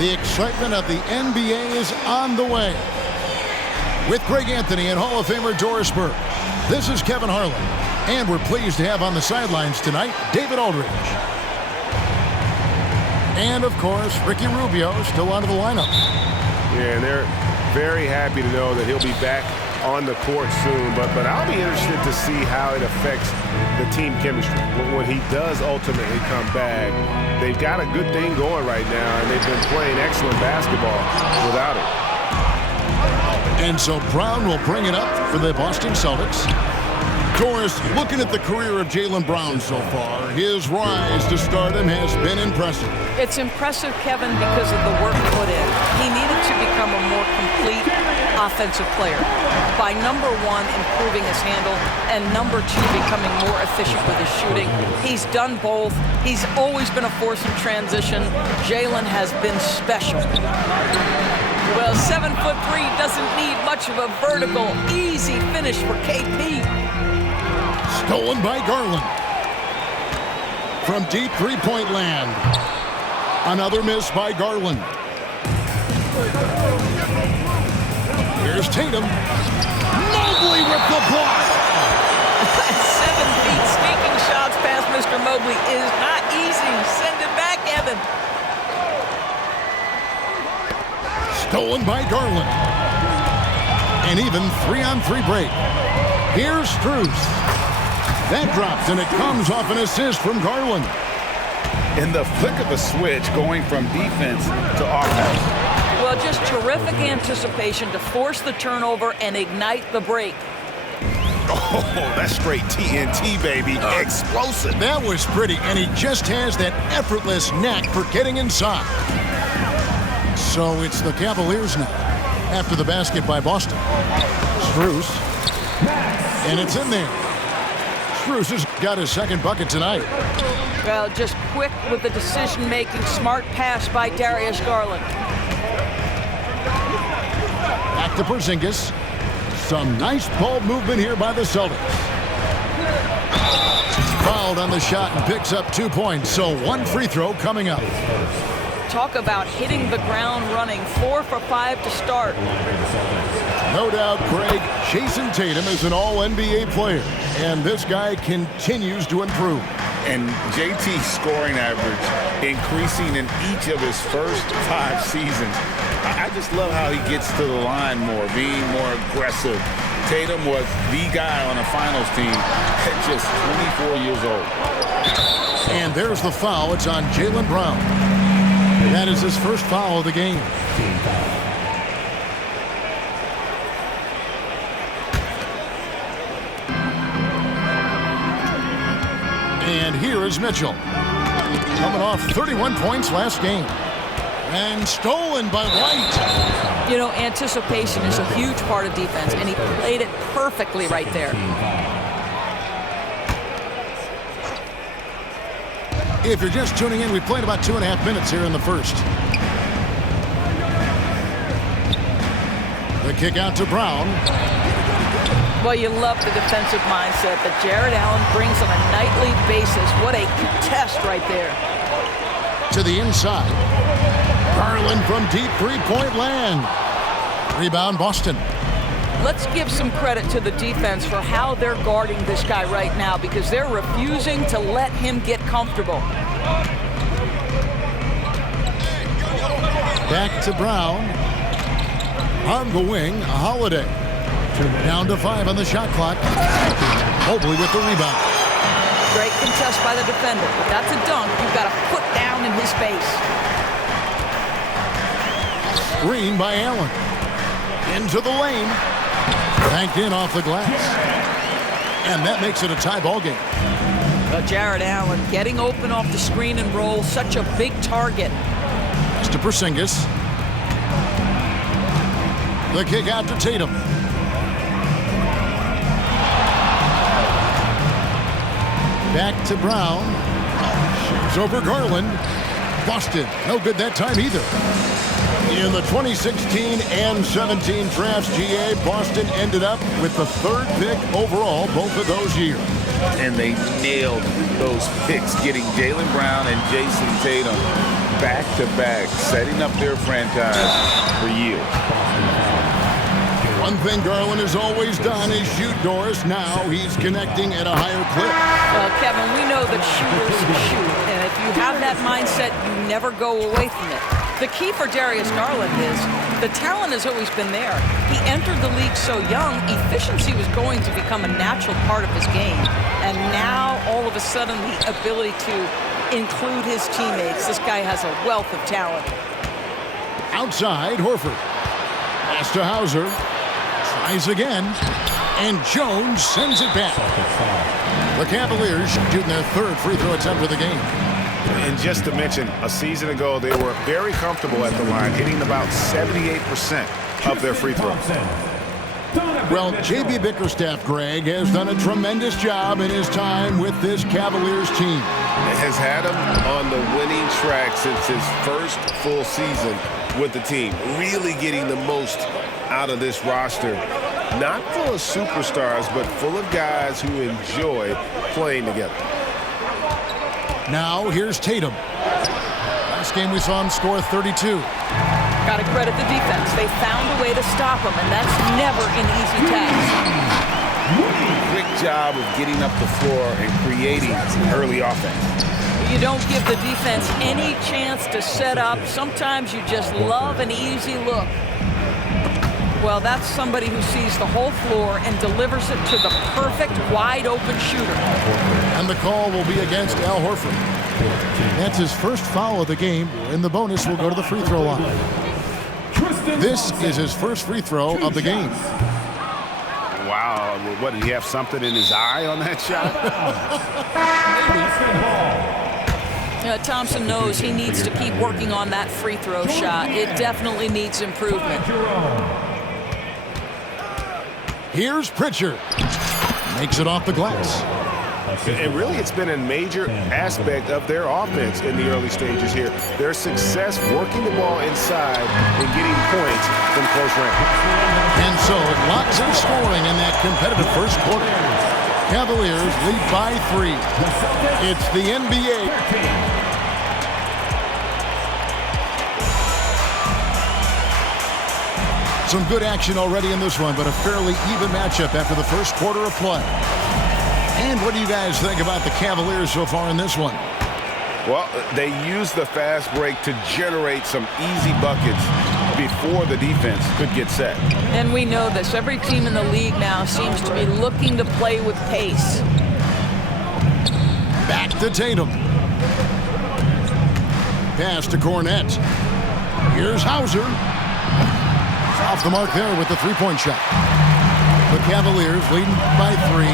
The excitement of the NBA is on the way. With Greg Anthony and Hall of Famer Doris Burke, this is Kevin Harlan. And we're pleased to have on the sidelines tonight, David Aldridge. And, of course, Ricky Rubio still out of the lineup. Yeah, and they're very happy to know that he'll be back on the court soon. But I'll be interested to see how it affects the team chemistry. When he does ultimately come back, they've got a good thing going right now, and they've been playing excellent basketball without it. And so Brown will bring it up for the Boston Celtics. Doris, looking at the career of Jaylen Brown so far, his rise to stardom has been impressive. It's impressive, Kevin, because of the work put in. He needed to become a more complete offensive player by, number one, improving his handle, and number two, becoming more efficient with his shooting. He's done both. He's always been a force in transition. Jaylen has been special. Well, 7'3" doesn't need much of a vertical, easy finish for KP. Stolen by Garland. From deep three-point land. Another miss by Garland. Here's Tatum. Mobley with the block. 7 feet sneaking shots past Mr. Mobley is not easy. Send it back, Evan. Stolen by Garland. An even 3-on-3 break. Here's Strus. That drops, and it comes off an assist from Garland. In the flick of a switch, going from defense to offense. Well, just terrific anticipation to force the turnover and ignite the break. Oh, that's straight TNT, baby. Explosive. That was pretty, and he just has that effortless knack for getting inside. So it's the Cavaliers now, after the basket by Boston. Strus, and it's in there. Strus has got his second bucket tonight. Well, just quick with the decision-making, smart pass by Darius Garland. Back to Porzingis. Some nice ball movement here by the Celtics. Fouled on the shot and picks up 2 points, so one free throw coming up. Talk about hitting the ground running. 4 for 5 to start. No doubt, Greg, Jason Tatum is an all-NBA player, and this guy continues to improve. And JT's scoring average increasing in each of his first 5 seasons. I just love how he gets to the line more, being more aggressive. Tatum was the guy on a finals team at just 24 years old. And there's the foul. It's on Jaylen Brown. That is his first foul of the game. And here is Mitchell. Coming off 31 points last game. And stolen by White. You know, anticipation is a huge part of defense, and he played it perfectly right there. If you're just tuning in, we played about 2.5 minutes here in the first. The kick out to Brown. Well, you love the defensive mindset that Jared Allen brings on a nightly basis. What a contest right there. To the inside. Garland from deep three-point land. Rebound, Boston. Let's give some credit to the defense for how they're guarding this guy right now, because they're refusing to let him get comfortable. Back to Brown. On the wing, Holiday. Down to 5 on the shot clock. Mobley with the rebound. Great contest by the defender. If that's a dunk, you've got to put down in his face. Screen by Allen. Into the lane. Banked in off the glass. And that makes it a tie ball game. Jared Allen getting open off the screen and roll. Such a big target. That's to Porzingis. The kick out to Tatum. Back to Brown. Shoots over Garland. Boston. No good that time either. In the 2016 and 17 drafts, GA, Boston ended up with the 3rd pick overall both of those years. And they nailed those picks, getting Jaylen Brown and Jason Tatum. back-to-back, setting up their franchise for years. One thing Garland has always done is shoot, Doris. Now he's connecting at a higher clip. Well, Kevin, we know that shooters shoot, and if you have that mindset, you never go away from it. The key for Darius Garland is the talent has always been there. He entered the league so young, efficiency was going to become a natural part of his game. And now, all of a sudden, the ability to include his teammates. This guy has a wealth of talent. Outside, Horford. Pass to Hauser. Tries again. And Jones sends it back. The Cavaliers shooting their third free throw attempt of the game. And just to mention, a season ago, they were very comfortable at the line, hitting about 78% of their free throws. Well, J.B. Bickerstaff, Greg, has done a tremendous job in his time with this Cavaliers team. Has had him on the winning track since his first full season with the team, really getting the most out of this roster. Not full of superstars, but full of guys who enjoy playing together. Now, here's Tatum. Last game we saw him score 32. Got to credit the defense. They found a way to stop him, and that's never an easy task. Quick job of getting up the floor and creating early offense. You don't give the defense any chance to set up. Sometimes you just love an easy look. Well, that's somebody who sees the whole floor and delivers it to the perfect wide-open shooter. And the call will be against Al Horford. That's his first foul of the game, and the bonus will go to the free throw line. This is his first free throw of the game. Wow, what, did he have something in his eye on that shot? Thompson knows he needs to keep working on that free throw shot. It definitely needs improvement. Here's Pritchard. Makes it off the glass. And really, it's been a major aspect of their offense in the early stages here. Their success working the ball inside and getting points from close range. And so, lots of scoring in that competitive first quarter. Cavaliers lead by 3. It's the NBA. Some good action already in this one, but a fairly even matchup after the first quarter of play. And what do you guys think about the Cavaliers so far in this one? Well, they used the fast break to generate some easy buckets before the defense could get set. And we know this. Every team in the league now seems to be looking to play with pace. Back to Tatum. Pass to Cornette. Here's Hauser. Off the mark there with the three-point shot. The Cavaliers leading by 3.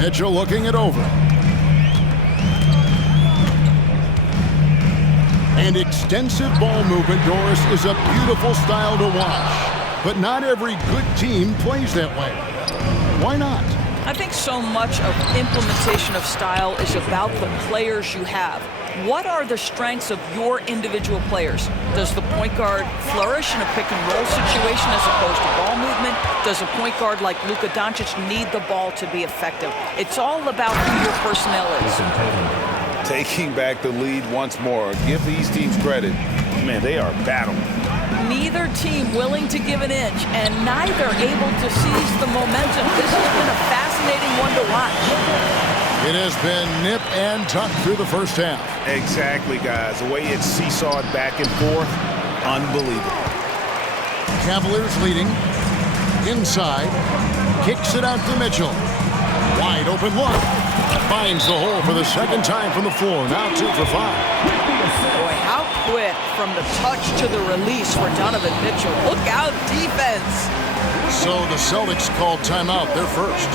Mitchell looking it over. And extensive ball movement, Doris, is a beautiful style to watch. But not every good team plays that way. Why not? I think so much of implementation of style is about the players you have. What are the strengths of your individual players? Does the point guard flourish in a pick-and-roll situation as opposed to ball movement? Does a point guard like Luka Doncic need the ball to be effective? It's all about who your personnel is. Taking back the lead once more. Give these teams credit. Man, they are battling. Neither team willing to give an inch, and neither able to seize the momentum. This has been a fascinating one to watch. It has been nip and tuck through the first half. Exactly, guys. The way it's seesawed back and forth, unbelievable. Cavaliers leading. Inside. Kicks it out to Mitchell. Wide open look. Finds the hole for the second time from the floor. Now 2 for 5. Boy, how quick from the touch to the release for Donovan Mitchell. Look out, defense. So the Celtics called timeout. They're first.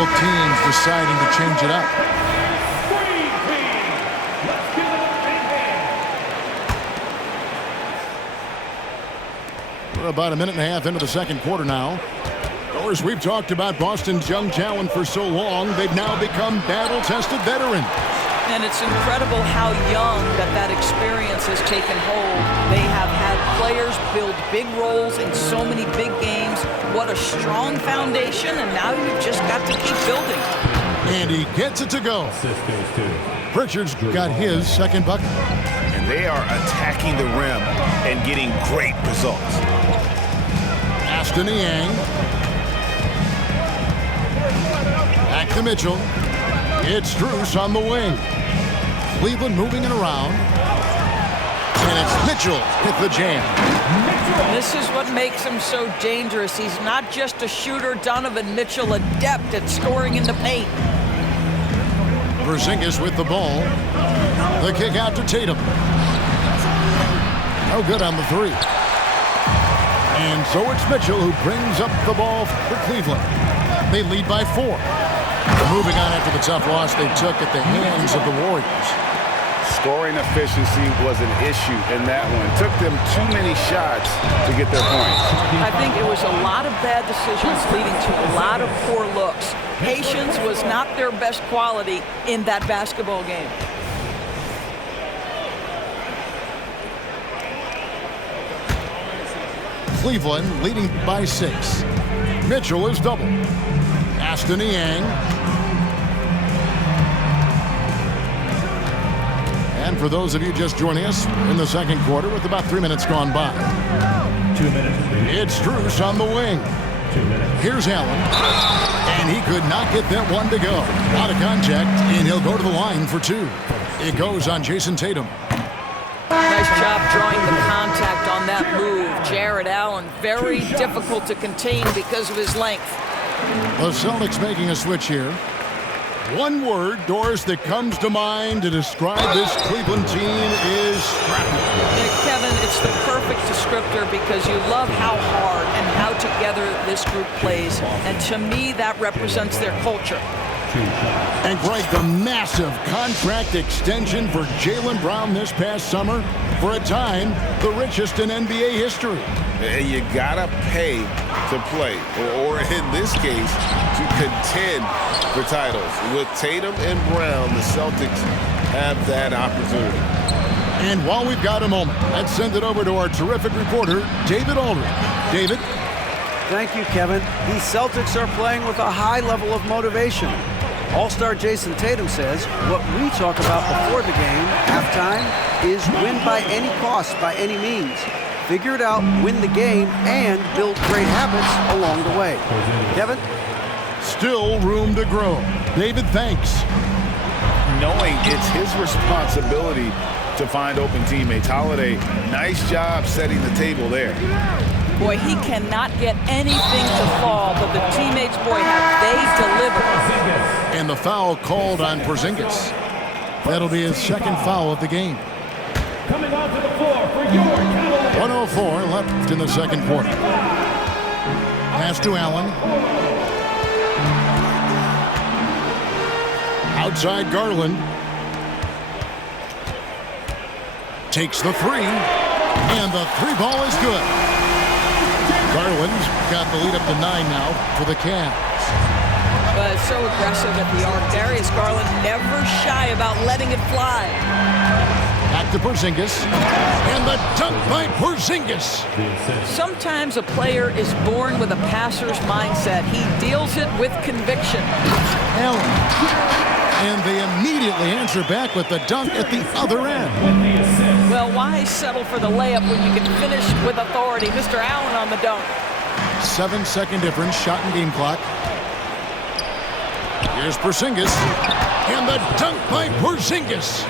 Both teams deciding to change it up. about a minute and a half into the second quarter now. Of course, we've talked about Boston's young talent for so long. They've now become battle-tested veterans. And it's incredible how young that experience has taken hold. They have had players build big roles in so many big games. What a strong foundation, and now you've just got to keep building. And he gets it to go. Pritchard's got his second bucket. And they are attacking the rim and getting great results. Aston Yang. Back to Mitchell. It's Strus on the wing. Cleveland moving it around. And it's Mitchell with the jam. This is what makes him so dangerous. He's not just a shooter. Donovan Mitchell, adept at scoring in the paint. Porzingis with the ball. The kick out to Tatum. No good on the three. And so it's Mitchell who brings up the ball for Cleveland. They lead by 4. Moving on after the tough loss they took at the hands of the Warriors. Scoring efficiency was an issue in that one. Took them too many shots to get their points. I think it was a lot of bad decisions leading to a lot of poor looks. Patience was not their best quality in that basketball game. Cleveland leading by 6. Mitchell is double. Aston Yang. And for those of you just joining us in the second quarter with about 3 minutes gone by. 2 minutes. It's Strus on the wing. 2 minutes. Here's Allen. And he could not get that one to go. Out of contact, and he'll go to the line for 2. It goes on Jason Tatum. Nice job drawing the contact on that move. Jared Allen, very difficult to contain because of his length. The Celtics making a switch here. One word, Doris, that comes to mind to describe this Cleveland team is scrappy. Kevin, it's the perfect descriptor because you love how hard and how together this group plays. And to me, that represents their culture. And Greg, the massive contract extension for Jaylen Brown this past summer, for a time, the richest in NBA history. And you gotta pay to play, or in this case, to contend for titles. With Tatum and Brown, the Celtics have that opportunity. And while we've got a moment, let's send it over to our terrific reporter, David Aldridge. David? Thank you, Kevin. These Celtics are playing with a high level of motivation. All-star Jason Tatum says what we talk about before the game, halftime, is win by any cost, by any means. Figure it out, win the game, and build great habits along the way. Kevin? Still room to grow. David, thanks. Knowing it's his responsibility to find open teammates. Holiday, nice job setting the table there. Boy, he cannot get anything to fall, but the teammates, boy, have they delivered. And the foul called on Porzingis. That'll be his second foul of the game. Coming onto the floor for your Cavaliers. 104 left in the second quarter. Pass to Allen. Outside Garland. Takes the three. And the three ball is good. Garland's got the lead up to 9 now for the Cavs. But so aggressive at the arc. Darius Garland never shy about letting it fly. Back to Porzingis. And the dunk by Porzingis. Sometimes a player is born with a passer's mindset. He deals it with conviction. Allen. And they immediately answer back with the dunk at the other end. Well, why settle for the layup when you can finish with authority? Mr. Allen on the dunk. 7-second difference, shot and game clock. Here's Porzingis. And the dunk by Porzingis.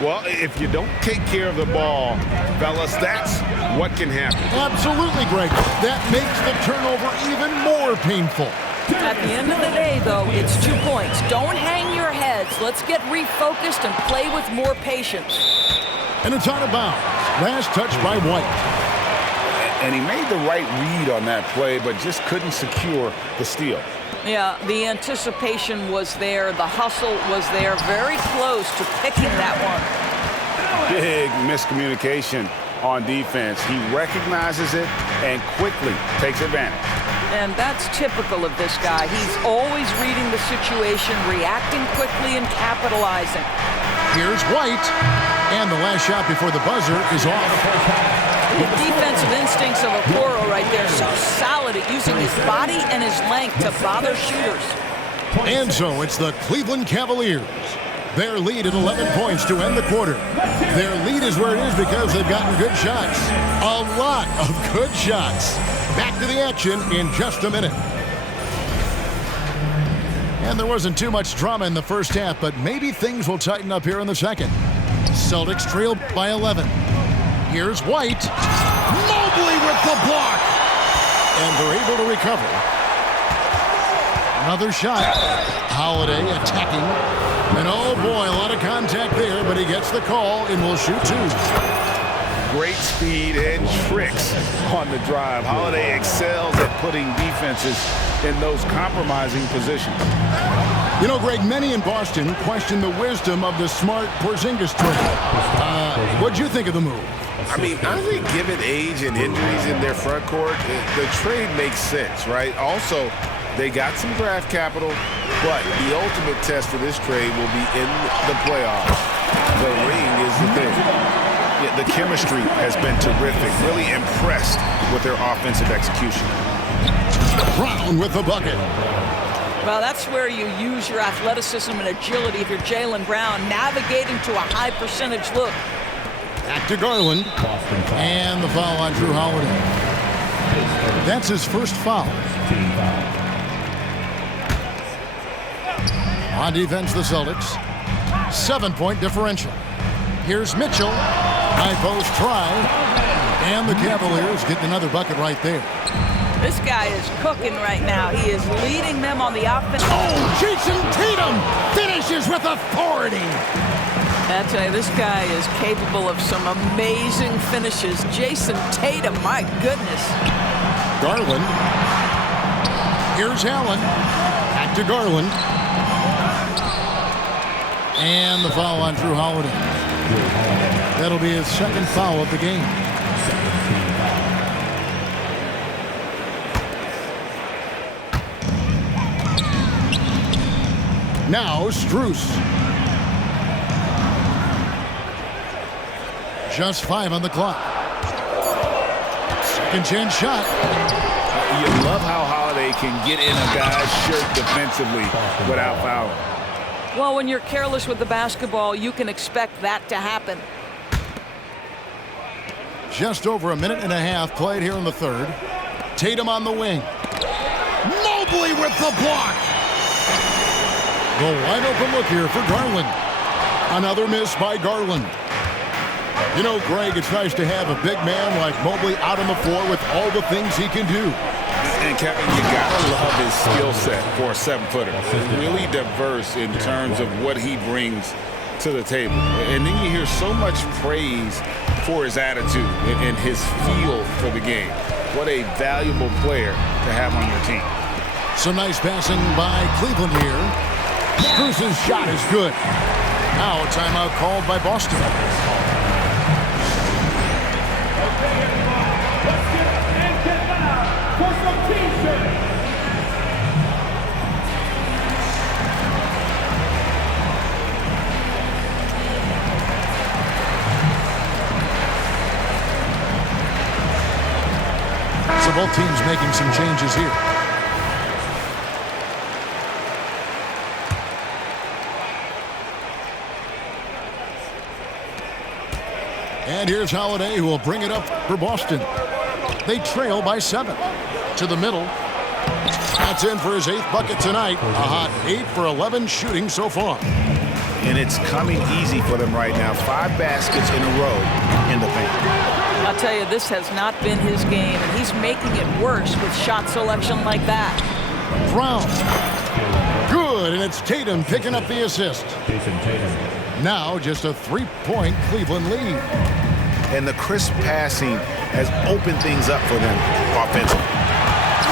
Well, if you don't take care of the ball, fellas, that's what can happen. Absolutely, Greg. That makes the turnover even more painful. At the end of the day, though, it's 2 points. Don't hang your heads. Let's get refocused and play with more patience. And it's out of bounds. Last touch by White. And he made the right read on that play, but just couldn't secure the steal. Yeah, the anticipation was there. The hustle was there. Very close to picking that one. Big miscommunication on defense. He recognizes it and quickly takes advantage. And that's typical of this guy. He's always reading the situation, reacting quickly, and capitalizing. Here's White. And the last shot before the buzzer is off. The defensive instincts of Okoro right there. So solid at using his body and his length to bother shooters. And so it's the Cleveland Cavaliers. Their lead at 11 points to end the quarter. Their lead is where it is because they've gotten good shots. A lot of good shots. Back to the action in just a minute. And there wasn't too much drama in the first half, but maybe things will tighten up here in the second. Celtics trailed by 11. Here's White. Mobley with the block. And they're able to recover. Another shot. Holiday attacking. And oh boy, a lot of contact there, but he gets the call and will shoot two. Great speed and tricks on the drive. Holiday excels at putting defenses in those compromising positions. You know, Greg, many in Boston question the wisdom of the smart Porzingis trade. What'd you think of the move? I mean, honestly, given age and injuries in their front court, the trade makes sense, right? Also, they got some draft capital, but the ultimate test for this trade will be in the playoffs. The ring is the thing. Yeah, the chemistry has been terrific. Really impressed with their offensive execution. Brown with the bucket. Well, that's where you use your athleticism and agility if you're Jaylen Brown, navigating to a high percentage look. Back to Garland. And the foul on Drew Holiday. That's his first foul. On defense, the Celtics. 7-point differential. Here's Mitchell. High post try. And the Cavaliers get another bucket right there. This guy is cooking right now. He is leading them on the offense. Oh, Jason Tatum finishes with authority. I tell you, this guy is capable of some amazing finishes. Jason Tatum, my goodness. Garland. Here's Allen. Back to Garland. And the foul on Drew Holiday. That'll be his second foul of the game. Now Strus. Just 5 on the clock. Second chance shot. You love how Holiday can get in a guy's shirt defensively without fouling. Well, when you're careless with the basketball, you can expect that to happen. Just over a minute and a half played here in the third. Tatum on the wing. Mobley with the block. The wide open look here for Garland. Another miss by Garland. You know, Greg, it's nice to have a big man like Mobley out on the floor with all the things he can do. And Kevin, you gotta love his skill set for a 7-footer. Really diverse in terms of what he brings to the table. And then you hear so much praise for his attitude and his feel for the game. What a valuable player to have on your team. Some nice passing by Cleveland here. Strus's shot is good. Now a timeout called by Boston. So both teams making some changes here. And here's Holiday, who will bring it up for Boston. They trail by 7. To the middle. That's in for his 8th bucket tonight. A hot 8 for 11 shooting so far. And it's coming easy for them right now. 5 baskets in a row in the paint. I'll tell you, this has not been his game, and he's making it worse with shot selection like that. Brown. Good, and it's Tatum picking up the assist. Now just a 3-point Cleveland lead. And the crisp passing has opened things up for them offensively.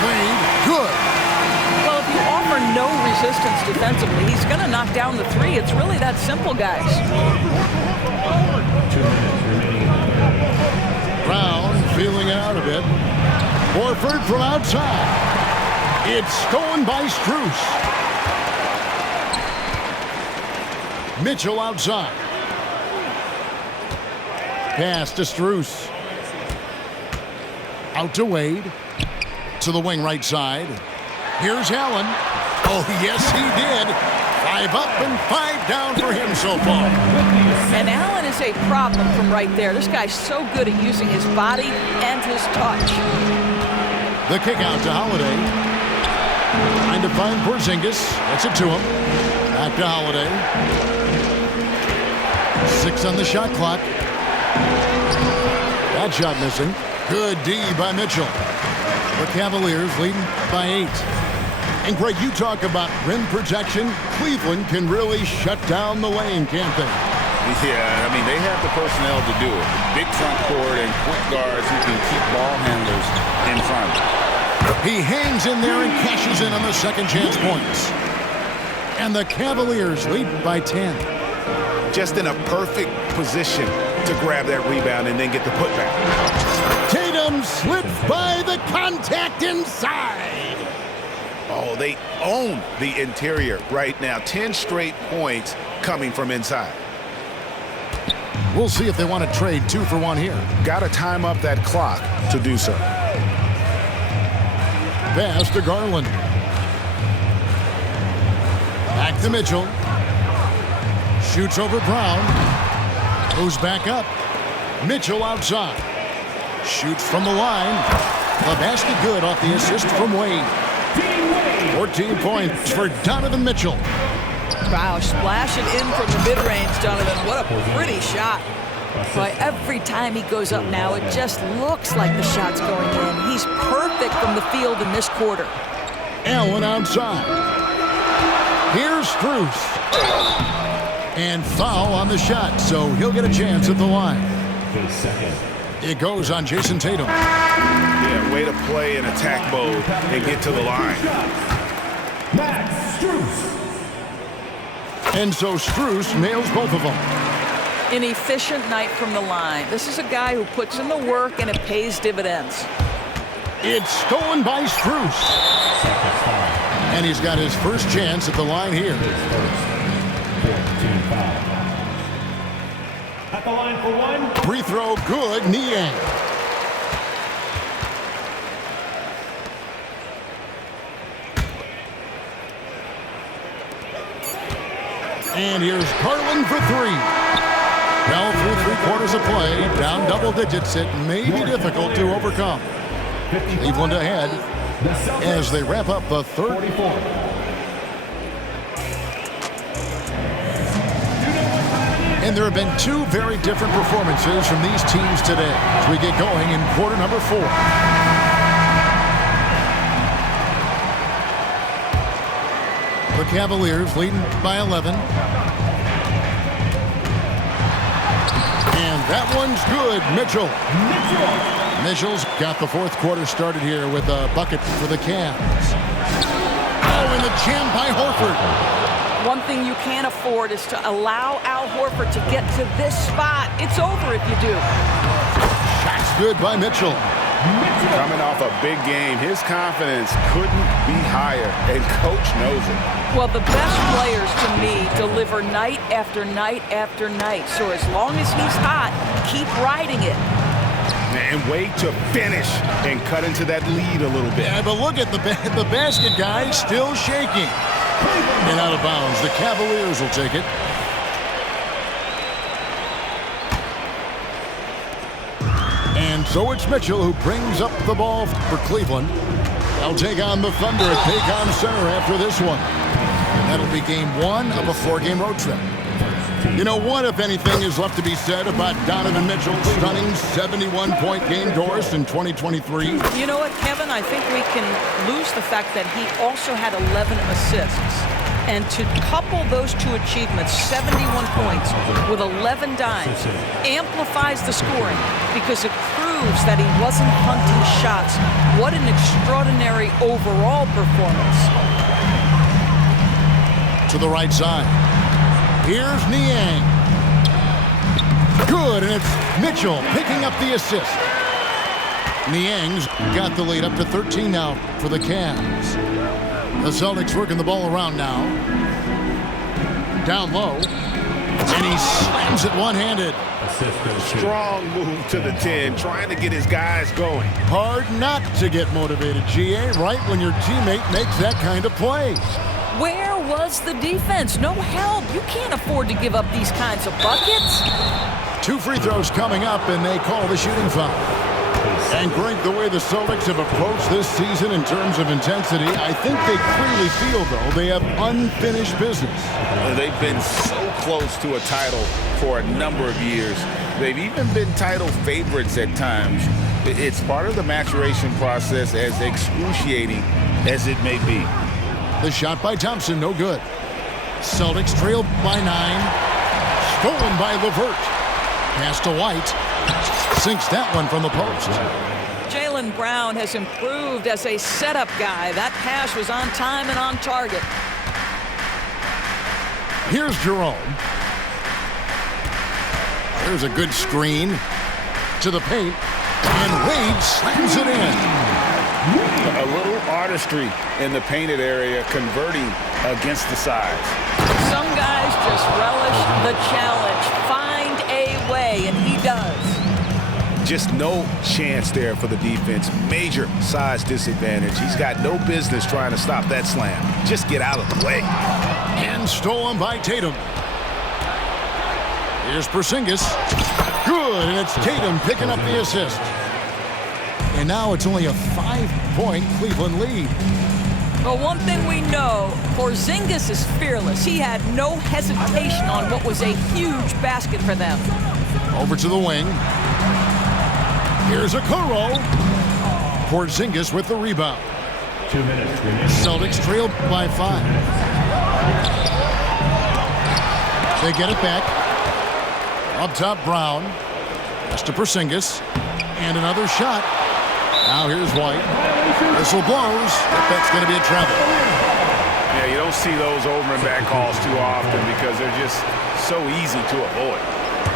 Lead, good. Well, if you offer no resistance defensively, he's going to knock down the 3. It's really that simple, guys. feeling it out a bit. Horford from outside. It's stolen by Strus. Mitchell outside. Pass to Strus. Out to Wade. To the wing right side. Here's Allen. Oh, yes, he did. 5 up and 5 down for him so far. And Allen is a problem from right there. This guy's so good at using his body and his touch. The kick out to Holiday. Trying to find Porzingis. Gets it to him. Back to Holiday. 6 on the shot clock. That shot missing. Good D by Mitchell. The Cavaliers leading by 8. And Greg, you talk about rim protection. Cleveland can really shut down the lane, can't they? Yeah, I mean, they have the personnel to do it. Big front court and quick guards who can keep ball handlers in front. He hangs in there and cashes in on the second chance points. And the Cavaliers lead by 10. Just in a perfect position to grab that rebound and then get the putback. Tatum slips by the contact inside. Oh, they own the interior right now. 10 straight points coming from inside. We'll see if they want to trade 2 for 1 here. Got to time up that clock to do so. Pass to Garland. Back to Mitchell. Shoots over Brown. Goes back up. Mitchell outside. Shoots from the line. The basket good off the assist from Wade. 14 points for Donovan Mitchell. Wow, splash it in from the mid-range, Donovan. What a pretty shot. But every time he goes up now, it just looks like the shot's going in. He's perfect from the field in this quarter. Allen outside. Here's Strus. And foul on the shot, so he'll get a chance at the line. It goes on Jason Tatum. Yeah, way to play in attack mode and get to the line. And so Strus nails both of them. An efficient night from the line. This is a guy who puts in the work and it pays dividends. It's stolen by Strus. And he's got his first chance at the line here. At the line for 1. Free throw good, Niang. And here's Garland for 3. Well, through 3 quarters of play, down double digits, it may be difficult to overcome. Cleveland ahead as they wrap up the third. And there have been 2 very different performances from these teams today as we get going in quarter number 4. The Cavaliers leading by 11. And that one's good, Mitchell. Mitchell's got the 4th quarter started here with a bucket for the Cavs. Oh, and the jam by Horford. One thing you can't afford is to allow Al Horford to get to this spot. It's over if you do. Shot's good by Mitchell. Coming off a big game, his confidence couldn't be higher, and coach knows it. Well, the best players, to me, deliver night after night after night. So as long as he's hot, keep riding it. And wait to finish and cut into that lead a little bit. Yeah, but look at the basket guy still shaking. And out of bounds. The Cavaliers will take it. And so it's Mitchell who brings up the ball for Cleveland. They'll take on the Thunder at Paycom Center after this one. That'll be game 1 of a 4-game road trip. You know what, if anything, is left to be said about Donovan Mitchell's stunning 71-point game, Doris, in 2023? You know what, Kevin? I think we can lose the fact that he also had 11 assists. And to couple those 2 achievements, 71 points with 11 dimes, amplifies the scoring because it proves that he wasn't hunting shots. What an extraordinary overall performance. To the right side. Here's Niang. Good, and it's Mitchell picking up the assist. Niang's got the lead up to 13 now for the Cavs. The Celtics working the ball around now. Down low. And he slams it one-handed. Strong move to the 10, trying to get his guys going. Hard not to get motivated, GA, right when your teammate makes that kind of play. Where was the defense? No help. You can't afford to give up these kinds of buckets. 2 free throws coming up, and they call the shooting foul. And Greg, the way the Celtics have approached this season in terms of intensity, I think they clearly feel, though, they have unfinished business. They've been so close to a title for a number of years. They've even been title favorites at times. It's part of the maturation process, as excruciating as it may be. The shot by Thompson, no good. Celtics trailed by 9. Stolen by LeVert. Pass to White. Sinks that one from the post. Jaylen Brown has improved as a setup guy. That pass was on time and on target. Here's Jerome. There's a good screen to the paint. And Wade slams it in. A little artistry in the painted area, converting against the sides. Some guys just relish the challenge. Find a way, and he does. Just no chance there for the defense. Major size disadvantage. He's got no business trying to stop that slam. Just get out of the way. And stolen by Tatum. Here's Porzingis. Good, and it's Tatum picking up the assist. And now it's only a 5-point Cleveland lead. Well, one thing we know, Porzingis is fearless. He had no hesitation on what was a huge basket for them. Over to the wing. Here's a Okoro. Porzingis with the rebound. 2 minutes remaining. Celtics trailed by 5. They get it back. Up top, Brown. Pass to Porzingis. And another shot. Now here's White. Whistle blows. That's going to be a travel. Yeah, you don't see those over and back calls too often because they're just so easy to avoid.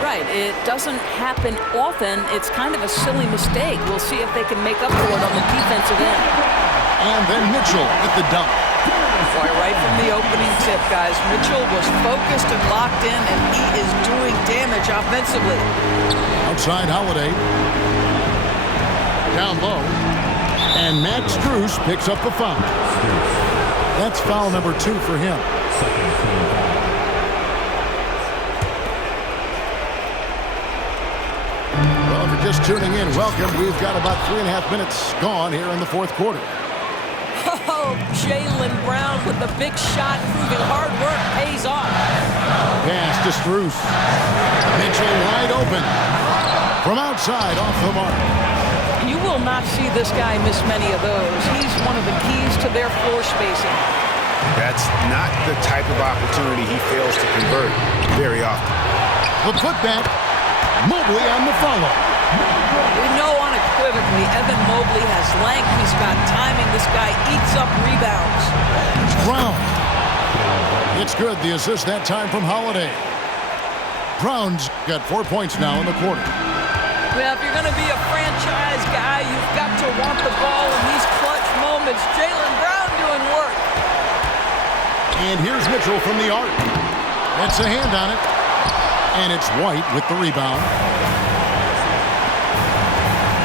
Right, it doesn't happen often. It's kind of a silly mistake. We'll see if they can make up for it on the defensive end. And then Mitchell at the dunk. Boy, right from the opening tip, guys, Mitchell was focused and locked in, and he is doing damage offensively. Outside Holiday. Down low. And Max Strus picks up the foul. That's foul number 2 for him. Well, if you're just tuning in, welcome. We've got about 3.5 minutes gone here in the fourth quarter. Oh, Jaylen Brown with the big shot, proving hard work pays off. Pass to Strus. Mitchell wide open. From outside, off the mark. You will not see this guy miss many of those. He's one of the keys to their floor spacing. That's not the type of opportunity he fails to convert very often. The putback. Mobley on the follow. We know unequivocally Evan Mobley has length. He's got timing. This guy eats up rebounds. Brown. It's good. The assist that time from Holiday. Brown's got 4 points now in the quarter. Well, if you're going to be a franchise guy, you've got to want the ball in these clutch moments. Jaylen Brown doing work. And here's Mitchell from the arc. That's a hand on it. And it's White with the rebound.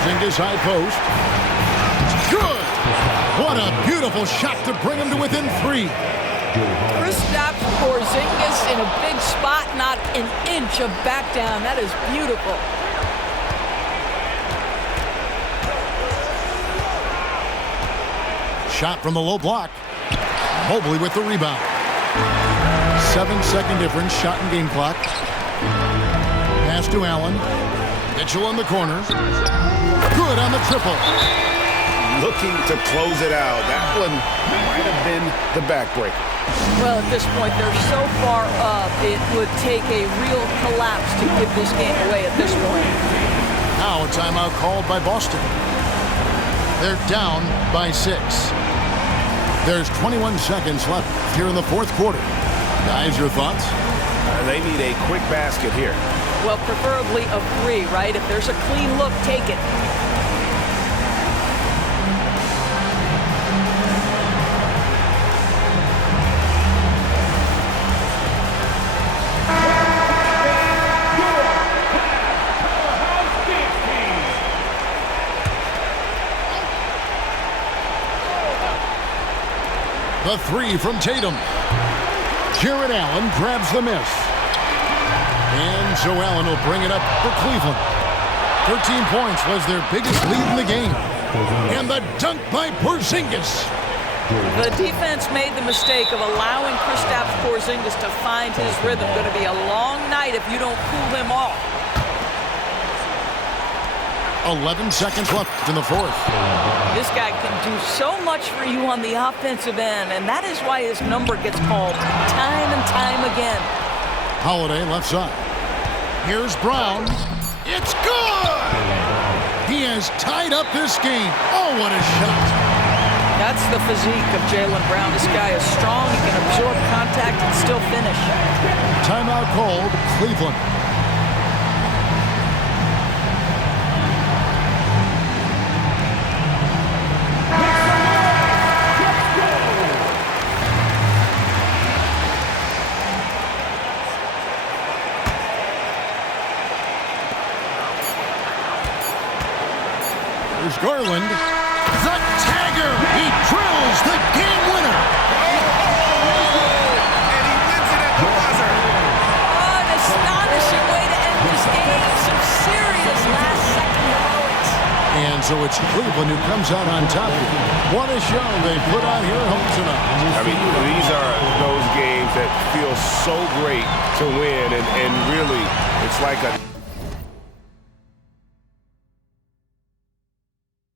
Porzingis high post. Good! What a beautiful shot to bring him to within 3. Kristaps Porzingis in a big spot, not an inch of back down. That is beautiful. Shot from the low block. Mobley with the rebound. 7-second difference, shot and game clock. Pass to Allen. Mitchell in the corner. Good on the triple. Looking to close it out. That one might have been the backbreaker. Well, at this point, they're so far up, it would take a real collapse to give this game away at this point. Now a timeout called by Boston. They're down by 6. There's 21 seconds left here in the fourth quarter. Guys, your thoughts? They need a quick basket here. Well, preferably a 3, right? If there's a clean look, take it. The three from Tatum. Jared Allen grabs the miss. And Joe Allen will bring it up for Cleveland. 13 points was their biggest lead in the game. And the dunk by Porzingis. The defense made the mistake of allowing Kristaps Porzingis to find his rhythm. Going to be a long night if you don't cool him off. 11 seconds left in the fourth. This guy can do so much for you on the offensive end, and that is why his number gets called time and time again. Holiday left side. Here's Brown. It's good! He has tied up this game. Oh, what a shot. That's the physique of Jaylen Brown. This guy is strong. He can absorb contact and still finish. Timeout called, Cleveland. Here's Garland. The tagger. He drills the game winner. And he wins it at the buzzer. Oh, an astonishing way to end this game. Some serious last-second heroics. And so it's Cleveland who comes out on top here. What a show they put on here at home tonight. I mean, these are those games that feel so great to win, and really, it's like a